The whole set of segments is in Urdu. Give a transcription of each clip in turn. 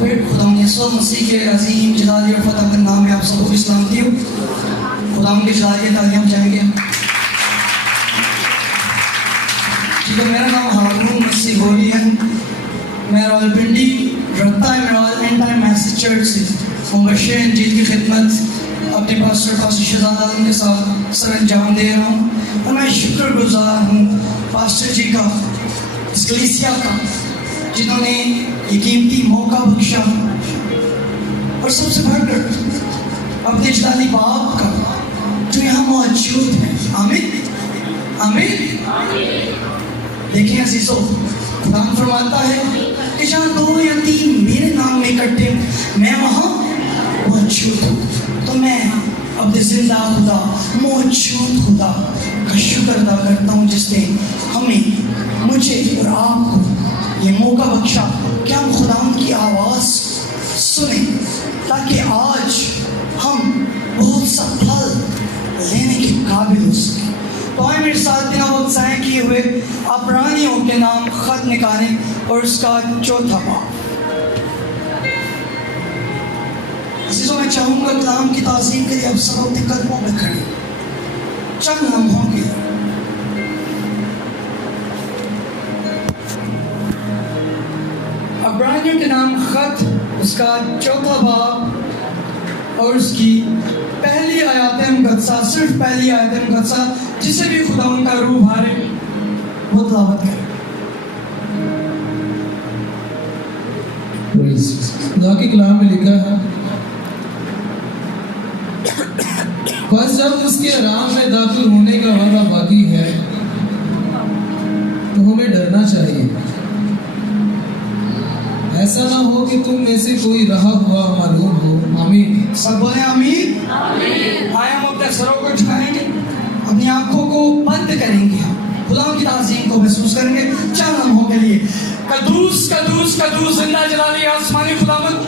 پروفٹ خدا یسوع مسیح کے عظیم جلالی اور فتح کے نام میں آپ سب کو سلامتی ہوں. خدا کے جلالی تعلیم جائیں گے. ٹھیک ہے, میرا نام ہارون مسیح گوری ہے. میں راولپنڈی رکھتا ہے. میرا اینڈ ٹائم میسج چرچ سے مبشر انجیل کی خدمت اپنے پاسٹر شہزاد عالم کے ساتھ سر انجام دے رہا ہوں. اور میں شکر گزار ہوں پاسٹر جی کا, اس کلیسیا کا, جنہوں نے یہ قیمتی موقع بخشا, اور سب سے بڑھ کر اپنے جلالی باپ کا جو یہاں موجود ہے. آمین آمین. دیکھیں عزیزو, خدا فرماتا ہے کہ جہاں 2 یا 3 میرے نام میں اکٹھے میں وہاں موجود ہوں. تو میں اپنے زندہ خدا, موجود خدا کا شکر ادا کرتا ہوں جس نے ہمیں, مجھے اور آپ کو یہ موقع بخشا کہ ہم خدا کی آواز سنیں, تاکہ آج ہم بہت سا پھل لینے کے قابل ہو سکیں. تو آئے میرے ساتھ بنا وقت ضائع کیے ہوئے عبرانیوں کے نام خط نکالیں اور اس کا 4تھا باب. عزیزوں, میں چاہوں گا کلام کی تعظیم کے لیے اب سب اپنے قدموں میں کھڑے چند لمحوں کے لیے. عبرانیوں کے نام خط, اس کا 4تھا باب اور اس کی پہلی آیات مقدسہ, صرف پہلی آیت مقدسہ, جسے بھی خدا ان کا روح بھارے وہ تلاوت کرے. خدا کے کلام میں لکھا ہے, بس جب اس کے آرام میں داخل ہونے کا وعدہ باقی ہے تو ہمیں ڈرنا چاہیے. ایسا نہ ہو کہ تم میں سے کوئی رہا ہوا معلوم ہو. آمین. سب بولیں آمین. آئے ہم اپنے سروں کو جھکائیں گے, اپنی آنکھوں کو بند کریں گے, خدا کی تعظیم کو محسوس کریں گے چند لمحوں کے لیے. قدوس قدوس قدوس زندہ جلالی آسمانی خداوند,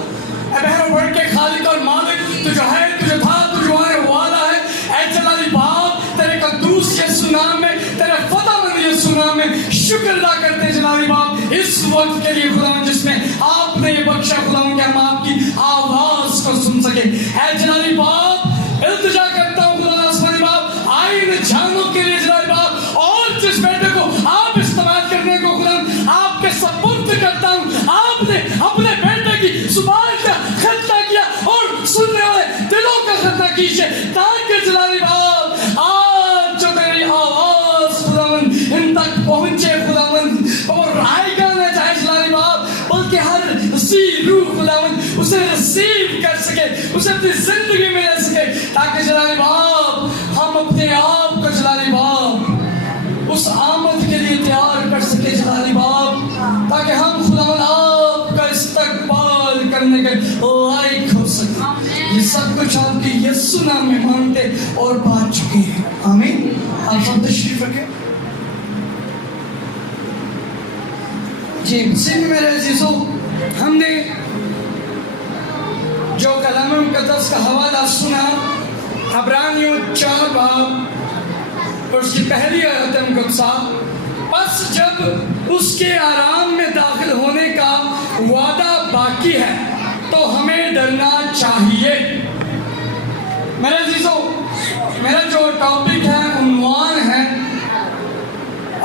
اے بحر و بر کے خالق اور مالک, تو جو ہے, تو جو تھا, تو جو آنے والا ہے. اے جلالی باپ, تیرے قدوس یسوع نام میں, تیرے فتح مند یسوع نام میں شکر ادا کرتے ہیں جلالی باپ اس وقت کے لیے خداوند جس میں آپ نے یہ بخشا خداوند کہ ہم آپ کی آواز کو سن سکے. اے جلالی باپ, التجا کرتا ہوں خدا آسمانی باپ, آئین جانوں کے لیے جلالی باپ, اور جس بیٹے کو آپ استعمال کرنے کو خداوند آپ کے سپرد کرتا ہوں. آپ نے اپنے بیٹے کی زبان کا خطہ کیا اور سننے والے دلوں کا خطہ کیجیے, تاکہ جلالی باپ آج جو میری آواز خداوند ان تک پہنچے خداوند, اور رائے گا نہ چاہے جلالی باپ, بلکہ ہر سی روح خداوند اسے ریسیو کر سکے, اسے اپنی زندگی میں لے سکے, تاکہ جلالی باپ ہم اپنے آپ کو جلالی باپ اس آمد کے لیے تیار کر سکے جلالی باپ, تاکہ ہم خداوند آپ کا استقبال کرنے کے لائق ہو سکے. یہ سب کچھ آپ کی یسوع نام میں مانتے اور بات چکے ہیں. آمین. آپ سب تشریف رکھیں. جی مسیح میں میرے عزیزو, ہم نے جو کلام مقدس کا حوالہ سنا عبرانیوں 4 باب اور اس کی پہلی آیت مقدسہ, بس جب اس کے آرام میں داخل ہونے کا وعدہ باقی ہے تو ہمیں ڈرنا چاہیے. میرے عزیزو, میرا جو ٹاپک ہے, عنوان ہے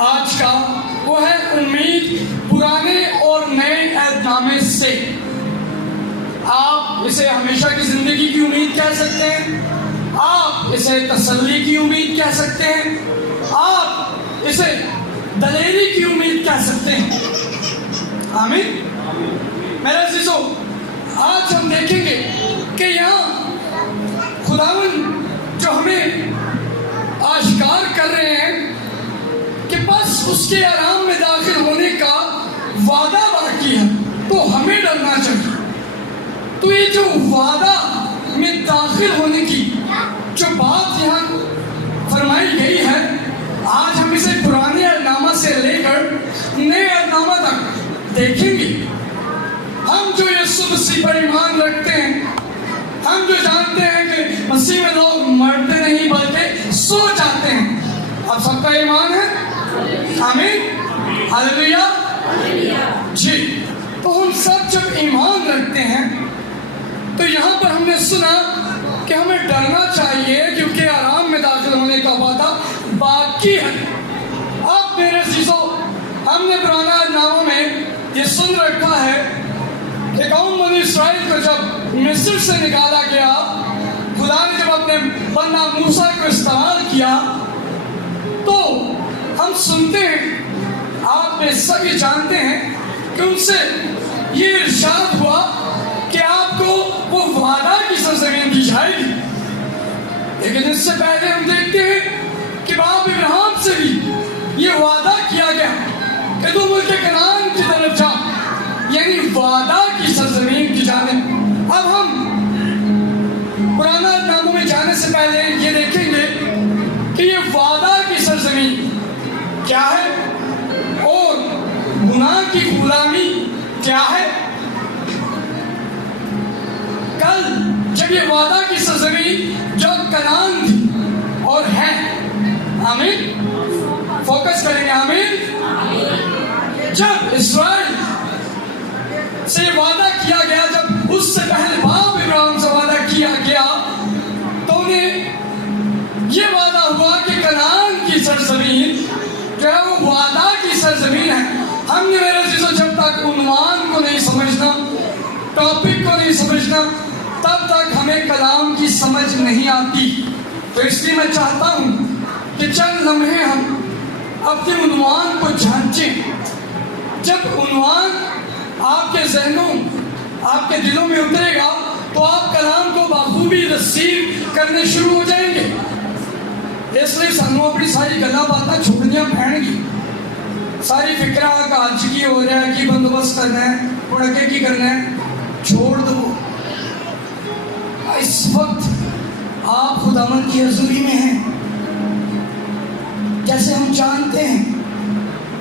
آج کا, وہ ہے امید پرانے اور نئے عہد نامے سے. آپ اسے ہمیشہ کی زندگی کی امید کہہ سکتے ہیں, آپ اسے تسلی کی امید کہہ سکتے ہیں, آپ اسے دلیری کی امید کہہ سکتے ہیں. آمین. میرے عزیزو, آج ہم دیکھیں گے کہ یہاں خداوند جو ہمیں آشکار کر رہے ہیں کہ بس اس کے آرام میں داخل ہونے کا وعدہ باقی ہے تو ہمیں ڈرنا چاہیے. تو یہ جو وعدہ میں داخل ہونے کی جو بات یہاں فرمائی گئی ہے, آج ہم اسے پرانے عہد نامہ سے لے کر نئے عہد نامہ تک دیکھیں گے. ہم جو یسوع مسیح پر ایمان رکھتے ہیں, ہم جو جانتے ہیں کہ مسیح میں لوگ مرتے نہیں بلکہ سو جاتے ہیں, آپ سب کا ایمان ہے. آمین. ہاللیلویا. جی, تو ہم سب جب ایمان رکھتے تو یہاں پر ہم نے سنا کہ ہمیں ڈرنا چاہیے کیونکہ آرام میں داخل ہونے کا وعدہ باقی ہے۔ اب میرے عزیزو، ہم نے پرانا ناموں میں یہ سن رکھا ہے کہ قوم بنی اسرائیل کو جب مصر سے نکالا گیا، خدا نے جب اپنے بندہ موسیٰ کو استعمال کیا تو ہم سنتے ہیں، آپ میں سب یہ جانتے ہیں کہ ان سے یہ ارشاد ہوا کہ آپ کو وہ وعدہ کی سرزمین دی جائے گی۔ لیکن اس سے پہلے ہم دیکھتے ہیں کہ باپ ابراہیم سے بھی یہ وعدہ کیا گیا کہ تو ملک کنعان کی طرف جا، یعنی وعدہ کی سرزمین کی جانب۔ اب ہم پرانا ناموں میں جانے سے پہلے یہ دیکھیں گے کہ یہ وعدہ کی سرزمین کیا ہے اور گناہ کی غلامی کیا ہے۔ کل جب یہ وعدہ کی سرزمین جو کنعان تھی اور ہے، آمین، فوکس کریں گے، آمین، جب اسرائیل سے وعدہ کیا گیا، جب اس سے پہلے باپ ابراہیم سے وعدہ کیا گیا تو انہیں یہ وعدہ ہوا کہ کنعان کی سرزمین جو ہے وہ وعدہ کی سرزمین ہے۔ ہم نے میرے عزیزو جب تک عنوان کو نہیں سمجھنا، ٹاپک کو نہیں سمجھنا، تب تک ہمیں کلام کی سمجھ نہیں آتی۔ تو اس لیے میں چاہتا ہوں کہ چند لمحے ہم اپنے عنوان کو جانچیں۔ جب عنوان آپ کے ذہنوں، آپ کے دلوں میں اترے گا تو آپ کلام کو بخوبی ریسیو کرنے شروع ہو جائیں گے۔ اس لیے سانو اپنی ساری گلاں باتاں چھپنیاں پہن گی، ساری فکرہ کا آج کی ہو رہا ہے، کی بندوبست کرنا ہے، اور اگے کی کرنا ہے، چھوڑ دو۔ اس وقت آپ خداوند کی حضوری میں ہیں۔ جیسے ہم جانتے ہیں،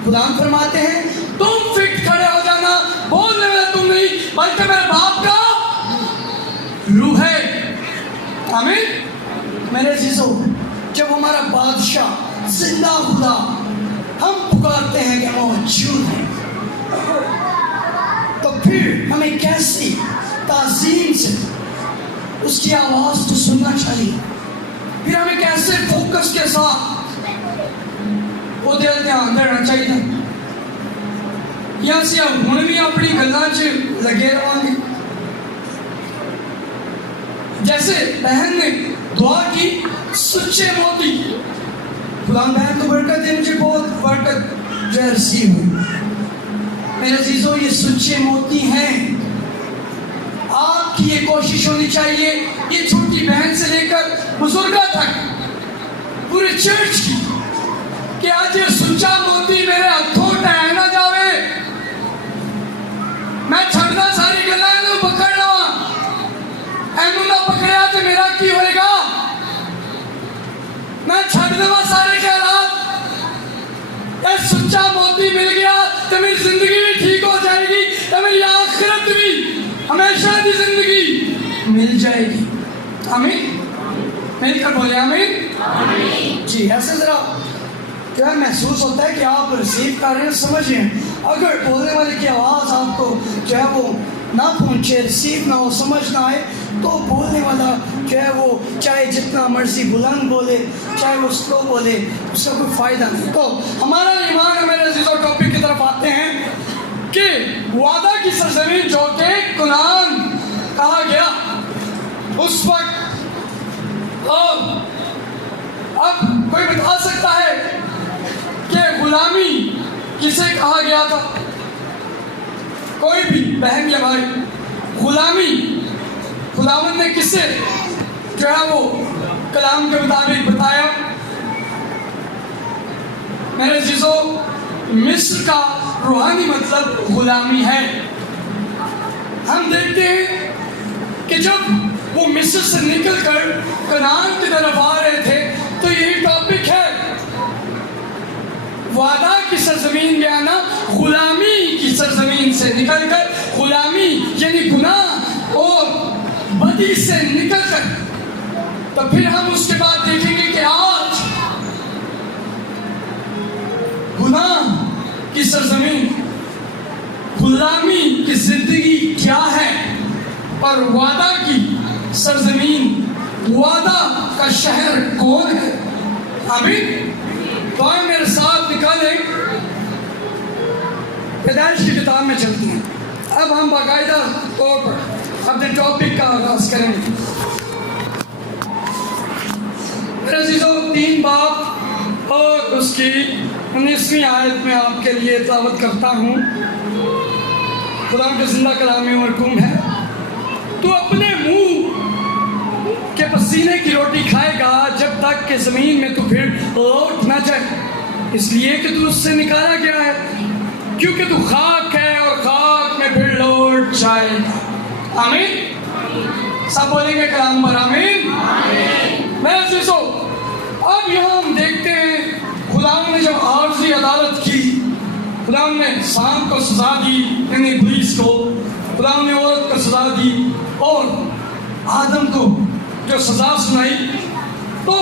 خداوند فرماتے ہیں تم فٹ کھڑے ہو جانا، بولنے میں تم نہیں بلکہ میرے باپ کا روح ہے۔ آمین۔ میرے عزیزو، جب ہمارا بادشاہ زندہ خدا ہم پکارتے ہیں کہ موجود ہے، تو پھر ہمیں کیسی تعظیم سے اس کی آواز کو سننا چاہیے، پھر ہمیں کیسے فوکس کے ساتھ وہ دل دھیان دینا چاہیے۔ یا سی ہن بھی اپنی گلاں چ لگے رہاں گے۔ جیسے بہن نے دعا کی سچے موتی، خدا بہن کو برکت دے، مجھے بہت برکت جو ہے رسیو ہوئی۔ میرے عزیزو، یہ سچے موتی ہیں۔ آپ کی یہ کوشش ہونی چاہیے، یہ چھوٹی بہن سے لے کر بزرگاں تک پورے چرچ کی، کہ آج یہ سچا موتی میرے ہاتھوں ٹہ نہ جاوے، میں چھڑنا ساری گلاں اینوں پکڑ لواں، اینوں نہ پکڑیا تو میرا کی ہوئے گا، میں چھڑ دوا سارے خیالات۔ اے سچا موتی مل گیا تو میری زندگی بھی ٹھیک ہو جائے گی، تو میری آخرت بھی ہمیشہ کی زندگی مل جائے گی۔ آمین۔ مل کر بولے آمین۔ جی ایسے ذرا جو ہے محسوس ہوتا ہے کہ آپ ریسیو کر رہے ہیں، سمجھ رہے ہیں۔ اگر بولنے والے کی آواز آپ کو جو ہے وہ نہ پہنچے، ریسیو نہ ہو، سمجھ نہ آئے، تو بولنے والا جو ہے وہ چاہے جتنا مرضی بلند بولے، چاہے وہ سلو بولے، اس کا کوئی فائدہ نہیں۔ تو ہمارا ایمان ہے میرے عزیزو، ٹاپک کی طرف آتے ہیں کہ وعدہ کی سرزمین جو کہ کنعان کہا گیا اس وقت، اب کوئی بتا سکتا ہے کہ غلامی کسے کہا گیا تھا؟ کوئی بھی بہن یا بھائی، غلامی خداوند نے کسے جو ہے وہ کلام کے مطابق بتایا؟ میرے عزیزو، مصر کا روحانی مطلب غلامی ہے۔ ہم دیکھتے ہیں کہ جب وہ مصر سے نکل کر کنعان کی طرف آ رہے تھے تو یہی ٹاپک ہے، وعدہ کی سرزمین میں آنا، غلامی کی سرزمین سے نکل کر، غلامی یعنی گناہ اور بدی سے نکل کر۔ تو پھر ہم اس کے بعد دیکھیں گے کہ آج گناہ کی سرزمین، غلامی کی زندگی کیا ہے، اور وعدہ کی سرزمین، وعدہ کا شہر کون ہے؟ آمین۔ تو آئے میرے ساتھ نکالیں، پیدائش کی کتاب میں چلتے ہیں۔ اب ہم باقاعدہ طور پر اپنے ٹاپک کا آغاز کریں گے۔ میرے عزیزو، 3 باب اور اس کی 19ویں آیت میں آپ کے لیے تلاوت کرتا ہوں۔ خدا کے زندہ کلام میں مرقوم ہے، تو اپنے منہ کے پسینے کی روٹی کھائے گا جب تک کہ زمین میں تو پھر لوٹ نہ جائے، اس لیے کہ تو اس سے نکالا گیا ہے، کیونکہ تو خاک ہے اور خاک میں پھر لوٹ جائے گا۔ آمین۔ سب بولیں گے کلام پر آمین۔ میں عزیزو، اب یہاں ہم دیکھتے ہیں خدا نے جب عارضی عدالت کی، خدا نے انسان کو سزا دی، یعنی ابلیس کو، خدا نے عورت کو سزا دی اور آدم کو جو سزا سنائی، تو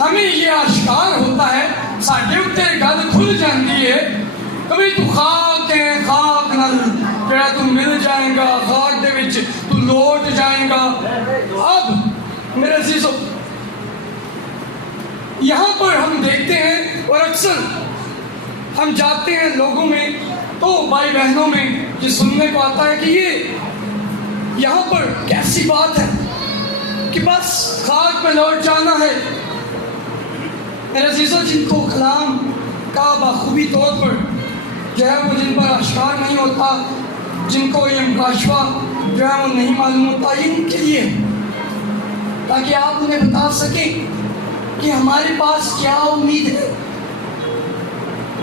ہمیں یہ آشکار ہوتا ہے، ساڈے اُتے گل کھل جاندی ہے، کبھی تو خاک ہے، خاک نال جڑا تو مل جائے گا، خاک دے وچ تو لوٹ جائے گا۔ اب میرے عزیزو، یہاں پر ہم دیکھتے ہیں اور اکثر ہم جاتے ہیں لوگوں میں تو بھائی بہنوں میں یہ سننے کو آتا ہے کہ یہ یہاں پر کیسی بات ہے کہ بس خاک میں لوٹ جانا ہے۔ میرے عزیزو، جن کو کلام کا بخوبی طور پر جو ہے وہ جن پر آشکار نہیں ہوتا، جن کو یہ مکاشفہ جو ہے وہ نہیں معلوم ہوتا، یہ ان کے لیے، تاکہ آپ انہیں بتا سکیں کہ ہمارے پاس کیا امید ہے۔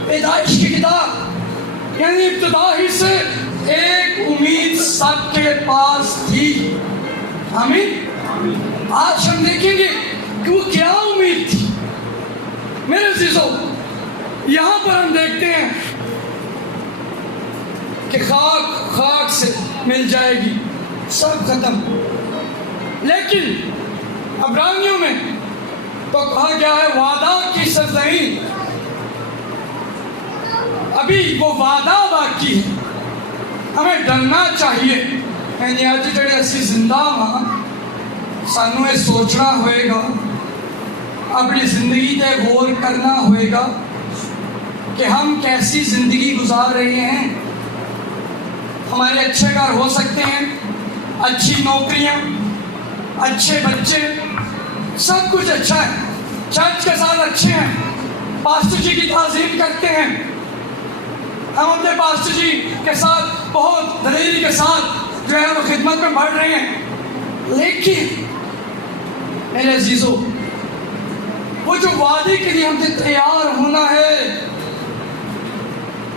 پیدائش کی کتاب یعنی ابتدا ہی سے ایک امید سب کے پاس تھی۔ آمین۔ آج ہم دیکھیں گے کہ وہ کیا امید تھی۔ میرے عزیزو، یہاں پر ہم دیکھتے ہیں کہ خاک خاک سے مل جائے گی، سب ختم، لیکن عبرانیوں میں تو کہا گیا ہے وعدہ کی سرزمین، ابھی وہ وعدہ باقی ہے۔ ہمیں ڈرنا چاہیے، یعنی آج جڑے اسی زندہ ہاں، سانوں یہ سوچنا ہوئے گا، اپنی زندگی تے غور کرنا ہوئے گا کہ ہم کیسی زندگی گزار رہے ہیں۔ ہمارے اچھے گھر ہو سکتے ہیں، اچھی نوکریاں، اچھے بچے، سب کچھ اچھا ہے، چرچ کے ساتھ اچھے ہیں، پاسٹر جی کی تعظیم کرتے ہیں، ہم اپنے پاسٹر جی کے ساتھ بہت دلیری کے ساتھ جو ہے وہ خدمت میں بڑھ رہے ہیں، لیکن میرے عزیزو، وہ جو وعدے کے لیے ہم سے تیار ہونا ہے،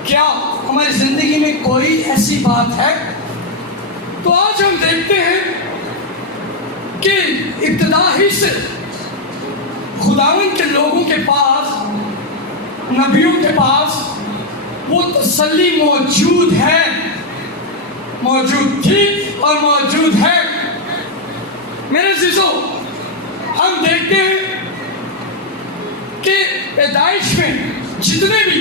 کیا ہماری زندگی میں کوئی ایسی بات ہے؟ تو آج ہم دیکھتے ہیں کہ ابتدا ہی سے خداوند کے لوگوں کے پاس، نبیوں کے پاس وہ تسلی موجود ہے، موجود تھی اور موجود ہے۔ میرے عزیزو، ہم دیکھتے ہیں کہ پیدائش میں جتنے بھی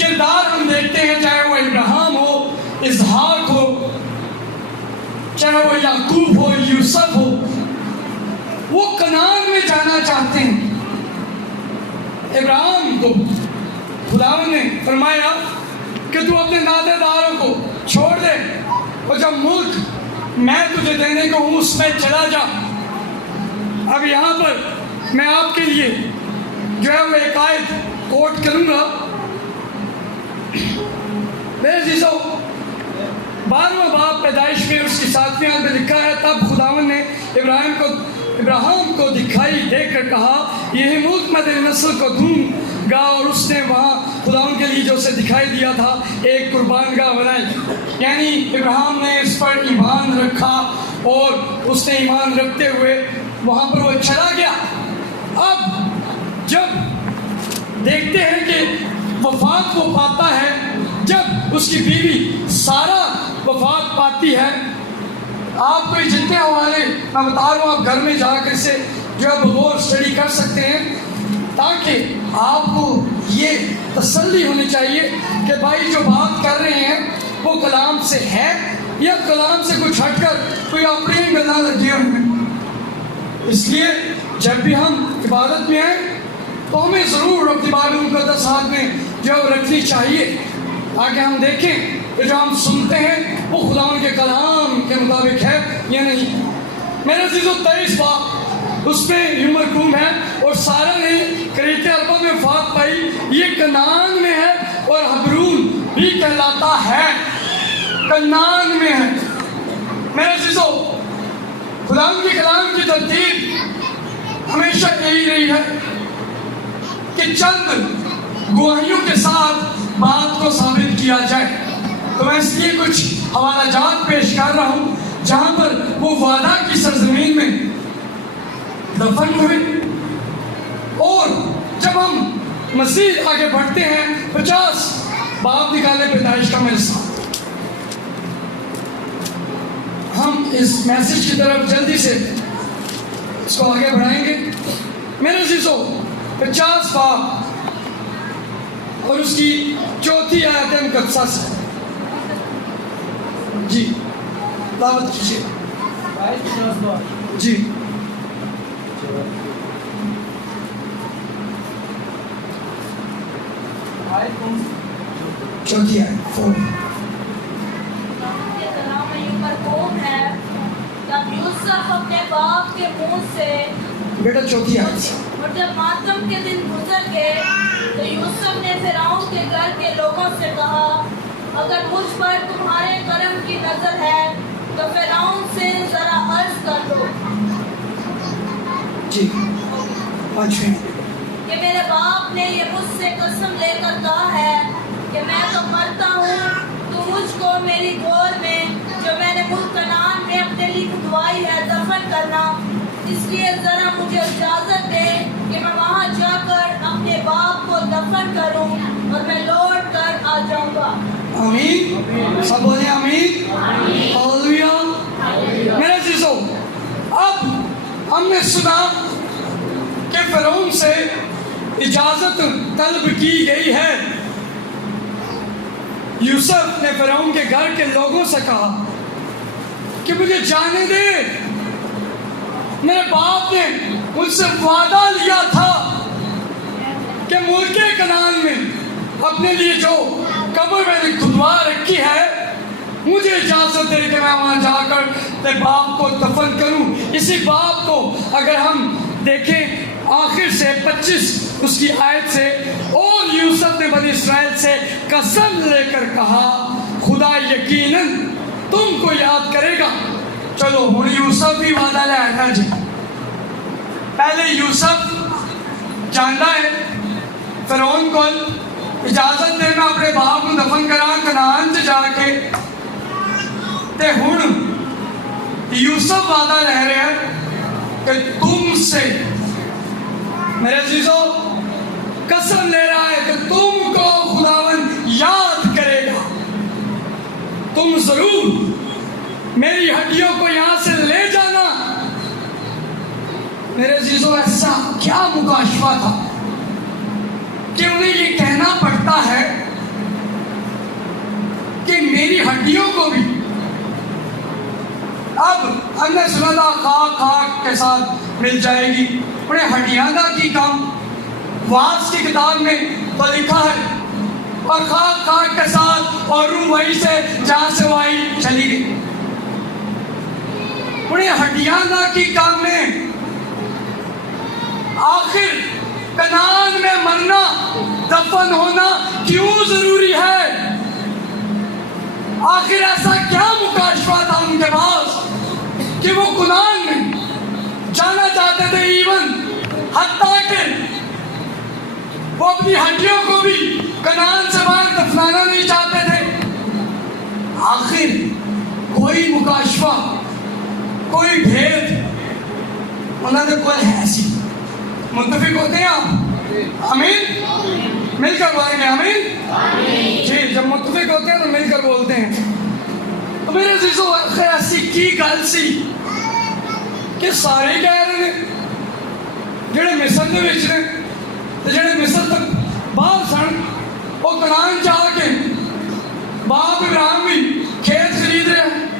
کردار ہم دیکھتے ہیں، چاہے وہ ابراہیم ہو، اسحاق ہو، چاہے وہ یعقوب ہو، یوسف ہو، وہ کنعان میں جانا چاہتے ہیں۔ ابراہیم کو خداوند نے فرمایا کہ تو اپنے نادے داروں کو چھوڑ دے اور جب ملک میں تجھے دینے کو ہوں اس میں چلا جا۔ اب یہاں پر میں آپ کے لیے جو ہے وہ ایک آیت کوٹ کروں گا۔ میرے عزیزو، 12واں باب پیدائش میں اس کی 7ویں آیت میں لکھا ہے، تب خداوند نے ابراہیم کو دکھائی دے کر کہا، یہی ملک میں تیری نسل کو دوں گا، اور اس نے وہاں خداوند کے لیے جو اسے دکھائی دیا تھا ایک قربان گاہ بنائی، یعنی ابراہیم نے اس پر ایمان رکھا اور اس نے ایمان رکھتے ہوئے وہاں پر وہ چلا گیا۔ اب جب دیکھتے ہیں کہ وفات وہ پاتا ہے، جب اس کی بیوی سارہ وفات پاتی ہے، آپ کو جتنے حوالے میں بتا رہا ہوں، آپ گھر میں جا کر سے جو ہے غور اسٹڈی کر سکتے ہیں، تاکہ آپ کو یہ تسلی ہونی چاہیے کہ بھائی جو بات کر رہے ہیں وہ کلام سے ہے یا کلام سے کچھ ہٹ کر کوئی اپنی گلا لگی ہوئی. اس لیے جب بھی ہم عبادت میں آئیں تو ہمیں ضرور اپنی بائبل مقدس ہاتھ میں جو رکھنی چاہیے تاکہ ہم دیکھیں کہ جو ہم سنتے ہیں وہ خدا ان کے کلام کے مطابق ہے یا نہیں. میرے عزیزو 23 باب اس میں یوں مرقوم ہے اور سارا نے کریت اربا میں وفات پائی. یہ کنعان میں ہے اور حبرون بھی کہلاتا ہے. کنعان میں ہے. میرے عزیزو خدا کے کلام کی ترتیب ہمیشہ یہی رہی ہے کہ چند گواہیوں کے ساتھ بات کو ثابت کیا جائے. تو میں اس لیے کچھ حوالہ جات پیش کر رہا ہوں جہاں پر وہ وعدہ کی سرزمین میں دفن ہوئے. اور جب ہم مزید آگے بڑھتے ہیں 50 باب نکالے پیدائش کا میرے ساتھ. ہم اس میسج کی طرف جلدی سے اس کو آگے بڑھائیں گے. میرے عزیزو 50 باب اور اس کی 4 آیت مقدسہ سے جی دعوت کیجیے. جی چوتھی آیت 4. تب یوسف اپنے باپ کے منہ سے بیٹا چوتھی آیت سے. اور جب ماتم کے دن گزر گئے تو یوسف نے فرعون کے گھر کے لوگوں سے کہا اگر مجھ پر تمہارے کرم کی نظر ہے تو فرعون سے ذرا عرض کر دو جی کہ میرے باپ نے یہ مجھ سے قسم لے کر کہا ہے کہ میں تو مرتا ہوں تو مجھ کو میری گور میں جو میں نے ملک کنعان میں اپنے لیے کھدوائی ہے دفن کرنا. اس لیے ذرا مجھے اجازت دے کہ میں وہاں جا کر اپنے باپ کو دفن کروں اور میں لوٹ کر آ جاؤں گا. آمین. سب بولے آمین. ہاللویا. میرے عزیزو اب ہم نے سنا کہ فرعون سے اجازت طلب کی گئی ہے. یوسف نے فرعون کے گھر کے لوگوں سے کہا کہ مجھے جانے دے. میرے باپ نے مجھ سے وعدہ لیا تھا کہ ملک کنعان میں اپنے لیے جو قبر میں نے کھدوا رکھی ہے مجھے اجازت دے کہ میں وہاں جا کر اپنے باپ کو دفن کروں. اسی باپ کو اگر ہم دیکھیں آخر سے 25 اس کی آیت سے اور یوسف نے بنی اسرائیل سے قسم لے کر کہا خدا یقیناً تم کو یاد کرے گا. چلو ہوں یوسف بھی وعدہ لے آیا جی. پہلے یوسف جانتا ہے فرعون کو اجازت دے میں اپنے باپ کو دفن کرا کنعان سے جا کے تے ہوں یوسف وعدہ لے رہے ہیں کہ تم سے میرے عزیزو قسم لے رہا ہے کہ تم کو خداون یاد کرے گا. تم ضرور میری ہڈیوں کو یہاں سے لے جانا. میرے عزیزو ایسا کیا مکاشفہ تھا کہ انہیں یہ کہنا پڑتا ہے کہ میری ہڈیوں کو بھی. اب ہم نے سنا تھا خاک خاک کے ساتھ مل جائے گی. انہیں ہڈیاں دا کی کام واس کی کتاب میں تو لکھا ہے اور خاک خاک کے ساتھ اور روح وہی سے جہاں سے وہی چلی گئی. انہیں ہڈیاں دا کی کام میں آخر کنعان میں مرنا دفن ہونا کیوں ضروری ہے؟ آخر ایسا کیا مکاشفہ تھا ان کے پاس کہ وہ کنعان میں جانا چاہتے تھے. ایون حتیٰ کہ وہ اپنی ہڈیوں کو بھی کنعان سے باہر دفنانا نہیں چاہتے تھے. آخر کوئی مکاشفہ کوئی بھید انہوں نے کوئی ایسی. متفق ہوتے ہیں آپ؟ آمین. مل کر بولیں گے آمین. جی جب متفق ہوتے ہیں تو مل کر بولتے ہیں. تو میرے عزیزو آخر ایسی کی گل سی کہ سارے کہہ رہے ہیں جڑے مصر دے وچ نے تے جڑے مصر تک باہر سن وہ کنعان جا کے باپ ابراہیم بھی کھیت خرید رہے ہیں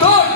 2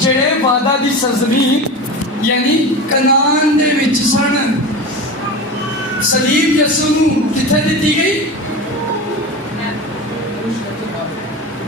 ਜਿਹੜੇ ਵਾਦਾ ਦੀ ਸਰਜ਼ਮੀਨ ਯਾਨੀ ਕਨਾਨ ਦੇ ਵਿੱਚ ਸਨ, ਸਲੀਬ ਯਿਸੂ ਨੂੰ ਕਿੱਥੇ ਦਿੱਤੀ ਗਈ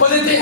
ਉਹਦੇ ਤੇ